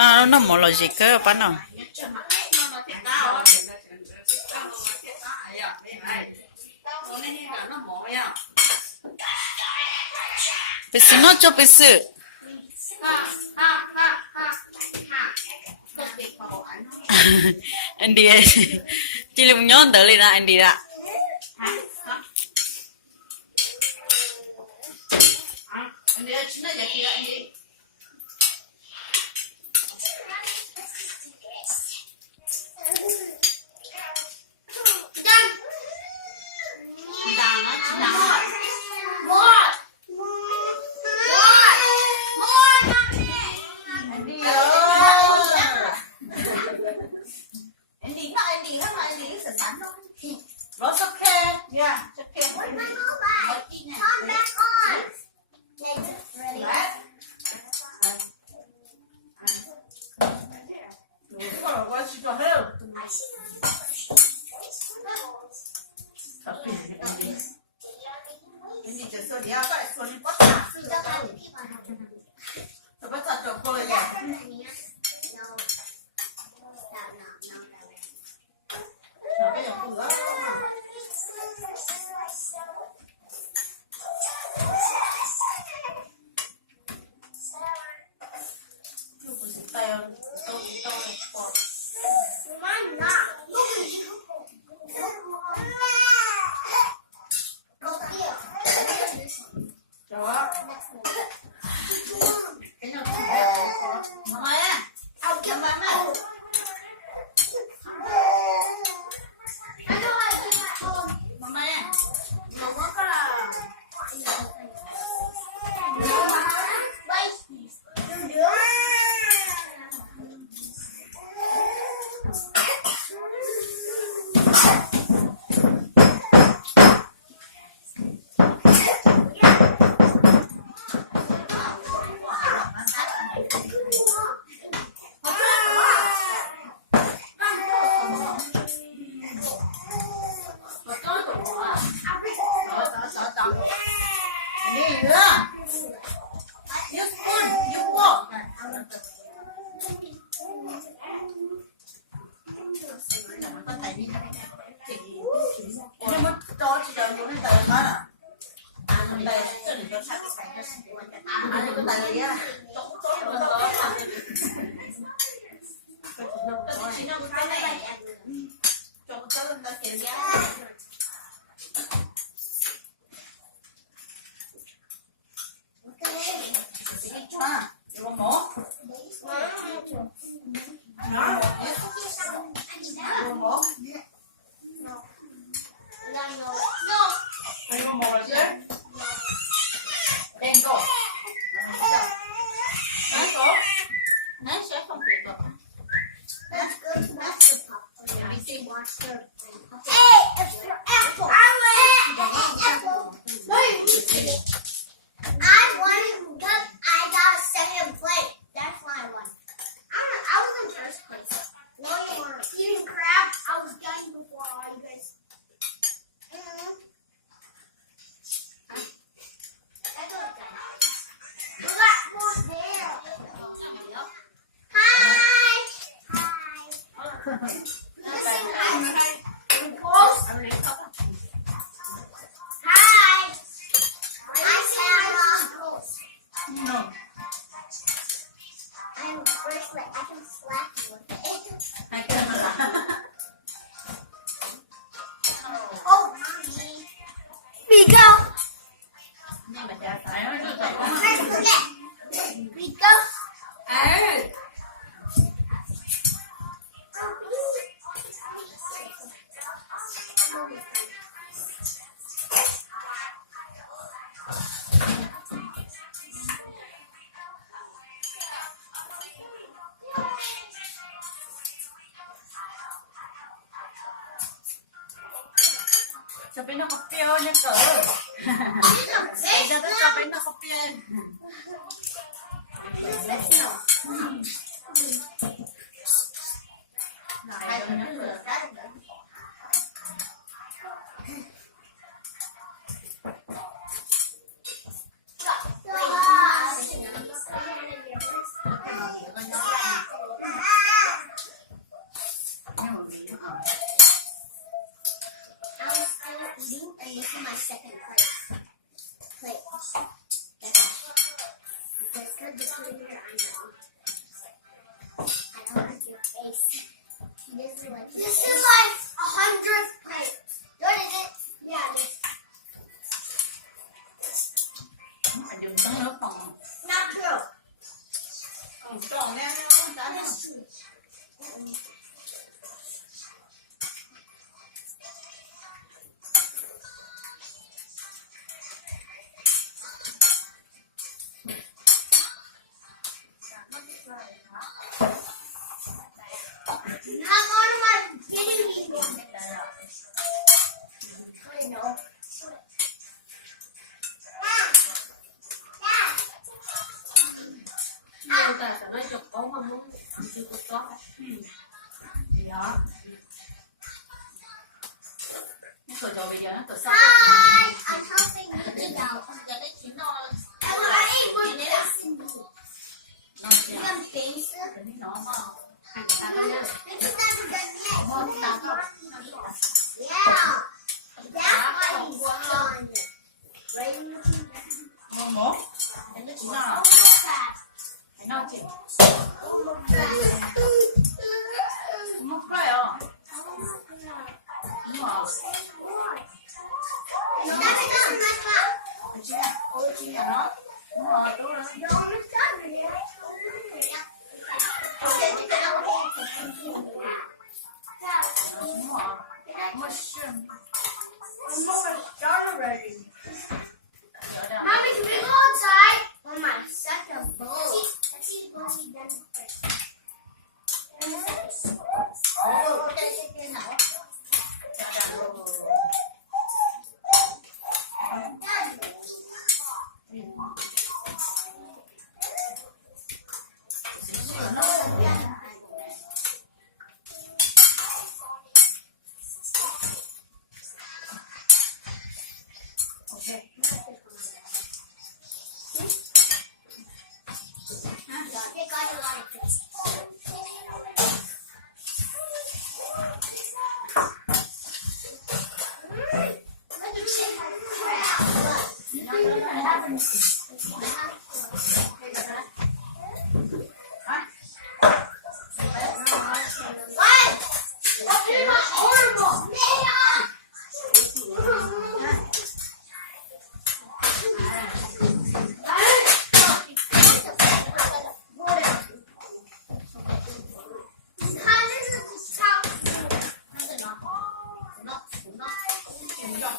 Pa nó mò lo gì cơ pa nó. Besi nó cho besi. Anh đi chỉ lùng nhón đỡ lên ra anh đi ra. Anh đi chính là vậy anh đi. It's okay. Yeah, it's okay. Come back on. Ready? What you got here? Ini just dia apa? Sorry, what? Coba tak coba ya. Apa yang pula? Cho bé nó có tiêu nha cỡ. Bây giờ tôi cho bé nó có tiêu. Hai đứa nó lừa cái nữa. good to put in your eyebrow. I don't like your face. This is like 100th plate. What is it? Yeah, it is. Phải dùng tấm nước còn Not true. tròn nè, không trả nữa. Come on, my getting me. I know. Nhiều ta sẽ nói chụp có mà muốn chưa có có. Thì đó. Nó cởi rồi bây giờ nó cởi xong. Hi, I'm helping you dig out. Giờ đấy chín nó. I want this. Nó You want face? cái nó mà hàng ta có nhá. This is not done yet. Ngon ta có. Yeah. That's why he's done. Right? Ngon một. Em nó chín nó. Almost that. Phải nó chị. Almost that. Múc rồi ạ. Đúng rồi. That's not like that. Chín à? Ôi chín nhà nó. Đúng rồi, đúng rồi. You're almost done. Yeah. Okay, you can Đúng rồi. Mushroom. almost done already. Rồi đó. Mommy, can we go outside? On my second bowl. Let's see what we done first. Ồ, đây sẽ kia nào? They got a lot of things. What? What is my horrible? Nó